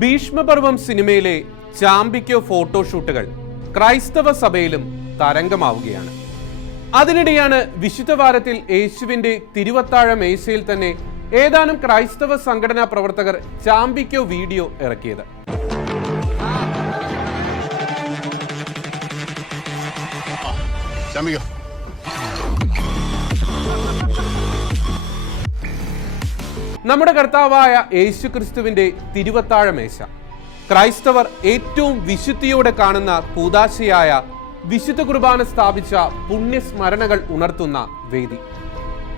ഭീഷ്മപർവം സിനിമയിലെ ചാമ്പിക്കോ ഫോട്ടോഷൂട്ടുകൾ ക്രൈസ്തവ സഭയിലും തരംഗമാവുകയാണ്. അതിനിടെയാണ് വിശുദ്ധവാരത്തിൽ യേശുവിന്റെ തിരുവത്താഴ മേശയിൽ തന്നെ ഏതാനും ക്രൈസ്തവ സംഘടനാ പ്രവർത്തകർ ചാമ്പിക്കോ വീഡിയോ ഇറക്കിയത്. ചമ്മിക്കോ നമ്മുടെ കർത്താവായ യേശു ക്രിസ്തുവിന്റെ തിരുവത്താഴമേശ ക്രൈസ്തവർ ഏറ്റവും വിശുദ്ധിയോടെ കാണുന്ന കൂതാശയായ വിശുദ്ധ കുർബാന സ്ഥാപിച്ച പുണ്യസ്മരണകൾ ഉണർത്തുന്ന വേദി.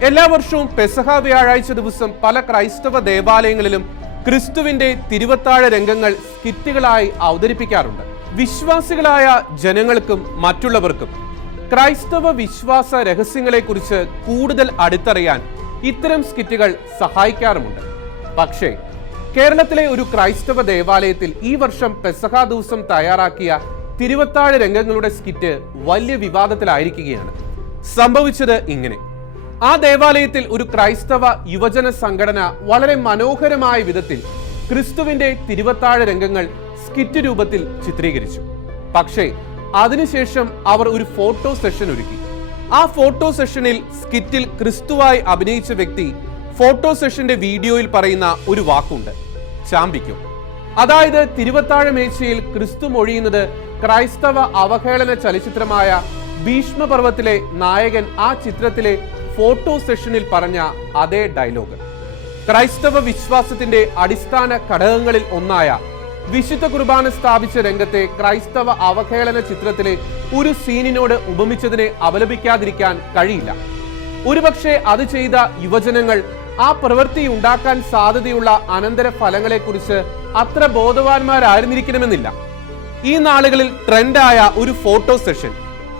എല്ലാ വർഷവും പെസഹ വ്യാഴാഴ്ച ദിവസം പല ക്രൈസ്തവ ദേവാലയങ്ങളിലും ക്രിസ്തുവിന്റെ തിരുവത്താഴ രംഗങ്ങൾ സ്കിറ്റുകളായി അവതരിപ്പിക്കാറുണ്ട്. വിശ്വാസികളായ ജനങ്ങൾക്കും മറ്റുള്ളവർക്കും ക്രൈസ്തവ വിശ്വാസ രഹസ്യങ്ങളെക്കുറിച്ച് കൂടുതൽ അടുത്തറിയാൻ ഇത്തരം സ്കിറ്റുകൾ സഹായിക്കാറുമുണ്ട്. പക്ഷേ കേരളത്തിലെ ഒരു ക്രൈസ്തവ ദേവാലയത്തിൽ ഈ വർഷം പെസഹ ദിവസം തയ്യാറാക്കിയ തിരുവത്താഴ രംഗങ്ങളുടെ സ്കിറ്റ് വലിയ വിവാദത്തിലായിരിക്കുകയാണ്. സംഭവിച്ചത് ഇങ്ങനെ. ആ ദേവാലയത്തിൽ ഒരു ക്രൈസ്തവ യുവജന സംഘടന വളരെ മനോഹരമായ വിധത്തിൽ ക്രിസ്തുവിന്റെ തിരുവത്താഴ രംഗങ്ങൾ സ്കിറ്റ് രൂപത്തിൽ ചിത്രീകരിച്ചു. പക്ഷേ അതിനുശേഷം അവർ ഒരു ഫോട്ടോ സെഷൻ ഒരുക്കി ആ ഫോട്ടോ സെഷനിൽ സ്കിറ്റിൽ ക്രിസ്തുവായി അഭിനയിച്ച വ്യക്തി ഫോട്ടോ സെഷന്റെ വീഡിയോയിൽ പറയുന്ന ഒരു വാക്കുണ്ട്. ചാമ്പിക്കും. അതായത് തിരുവത്താഴ മേശയിൽ ക്രിസ്തു മൊഴിയുന്നത് ക്രൈസ്തവ അവഹേളന ചലച്ചിത്രമായ ഭീഷ്മപർവത്തിലെ നായകൻ ആ ചിത്രത്തിലെ ഫോട്ടോ സെഷനിൽ പറഞ്ഞ അതേ ഡയലോഗ്. ക്രൈസ്തവ വിശ്വാസത്തിന്റെ അടിസ്ഥാന ഘടകങ്ങളിൽ ഒന്നായ വിശുദ്ധ കുർബാന സ്ഥാപിച്ച രംഗത്തെ ക്രൈസ്തവ അവഹേളന ചിത്രത്തിലെ ഒരു സീനിനോട് ഉപമിച്ചതിനെ അപലപിക്കാതിരിക്കാൻ കഴിയില്ല. ഒരുപക്ഷെ അത് ചെയ്ത യുവജനങ്ങൾ ആ പ്രവൃത്തി ഉണ്ടാക്കാൻ സാധ്യതയുള്ള അനന്തര ഫലങ്ങളെക്കുറിച്ച് അത്ര ബോധവാന്മാരായിരുന്നിരിക്കണമെന്നില്ല. ഈ നാളുകളിൽ ട്രെൻഡായ ഒരു ഫോട്ടോ സെഷൻ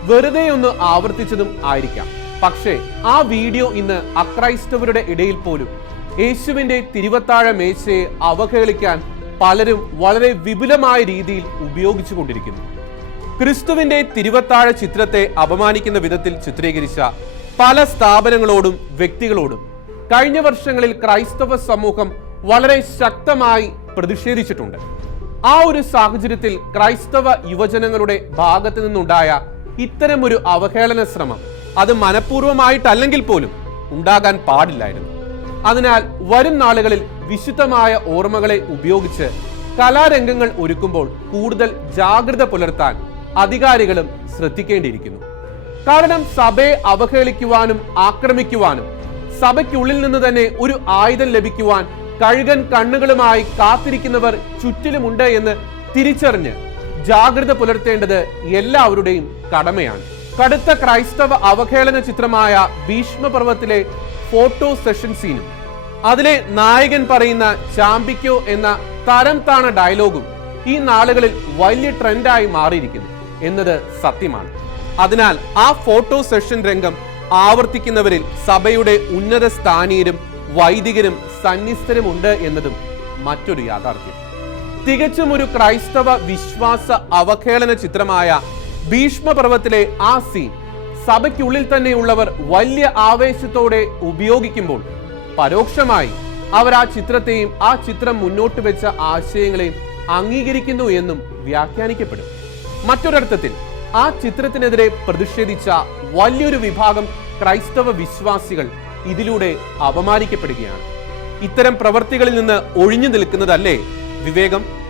വെറുതെ ഒന്ന് ആവർത്തിച്ചതും ആയിരിക്കാം. പക്ഷേ ആ വീഡിയോ ഇന്ന് അക്രൈസ്തവരുടെ ഇടയിൽ പോലും യേശുവിന്റെ തിരുവത്താഴ മേശയെ അവഹേളിക്കാൻ പലരും വളരെ വിപുലമായ രീതിയിൽ ഉപയോഗിച്ചു കൊണ്ടിരിക്കുന്നു ക്രിസ്തുവിന്റെ തിരുവത്താഴ ചിത്രത്തെ അപമാനിക്കുന്ന വിധത്തിൽ ചിത്രീകരിച്ച പല സ്ഥാപനങ്ങളോടും വ്യക്തികളോടും കഴിഞ്ഞ വർഷങ്ങളിൽ ക്രൈസ്തവ സമൂഹം വളരെ ശക്തമായി പ്രതിഷേധിച്ചിട്ടുണ്ട്. ആ ഒരു സാഹചര്യത്തിൽ ക്രൈസ്തവ യുവജനങ്ങളുടെ ഭാഗത്തു നിന്നുണ്ടായ ഇത്തരമൊരു അവഹേളന ശ്രമം അത് മനഃപൂർവമായിട്ടല്ലെങ്കിൽ പോലും ഉണ്ടാകാൻ പാടില്ലായിരുന്നു. അതിനാൽ വരും നാളുകളിൽ വിശുദ്ധമായ ഓർമ്മകളെ ഉപയോഗിച്ച് കലാരംഗങ്ങൾ ഒരുക്കുമ്പോൾ കൂടുതൽ ജാഗ്രത പുലർത്താൻ അധികാരികളും ശ്രദ്ധിക്കേണ്ടിയിരിക്കുന്നു. കാരണം സഭയെ അവഹേളിക്കുവാനും ആക്രമിക്കുവാനും സഭയ്ക്കുള്ളിൽ നിന്ന് തന്നെ ഒരു ആയുധം ലഭിക്കുവാൻ കഴുകൻ കണ്ണുകളുമായി കാത്തിരിക്കുന്നവർ ചുറ്റിലുമുണ്ട് എന്ന് തിരിച്ചറിഞ്ഞ് ജാഗ്രത പുലർത്തേണ്ടത് എല്ലാവരുടെയും കടമയാണ്. കടുത്ത ക്രൈസ്തവ അവഹേളന ചിത്രമായ ഭീഷ്മപർവത്തിലെ ഫോട്ടോ സെഷൻ സീനും അതിലെ നായകൻ പറയുന്ന ചാമ്പിക്കോ എന്ന തരം താണ ഡയലോഗും ഈ നാളുകളിൽ വലിയ ട്രെൻഡായി മാറിയിരിക്കുന്നു എന്നത് സത്യമാണ്. അതിനാൽ ആ ഫോട്ടോ സെഷൻ രംഗം ആവർത്തിക്കുന്നവരിൽ സഭയുടെ ഉന്നത സ്ഥാനീയരും വൈദികരും സന്നിസ്ഥരുമുണ്ട് എന്നതും മറ്റൊരു യാഥാർത്ഥ്യം. തികച്ചും ഒരു ക്രൈസ്തവ വിശ്വാസ അവഹേളന ചിത്രമായ ഭീഷ്മപർവത്തിലെ ആ സീൻ സഭയ്ക്കുള്ളിൽ തന്നെയുള്ളവർ വലിയ ആവേശത്തോടെ ഉപയോഗിക്കുമ്പോൾ പരോക്ഷമായി. അവർ ആ ചിത്രത്തെയും ആ ചിത്രം മുന്നോട്ട് വെച്ച ആശയങ്ങളെയും അംഗീകരിക്കുന്നു എന്നും വ്യാഖ്യാനിക്കപ്പെടും. മറ്റൊരർത്ഥത്തിൽ ആ ചിത്രത്തിനെതിരെ പ്രതിഷേധിച്ച വലിയൊരു വിഭാഗം ക്രൈസ്തവ വിശ്വാസികൾ ഇതിലൂടെ അപമാനിക്കപ്പെടുകയാണ്. ഇത്തരം പ്രവർത്തികളിൽ നിന്ന് ഒഴിഞ്ഞു നിൽക്കുന്നതല്ലേ വിവേകം?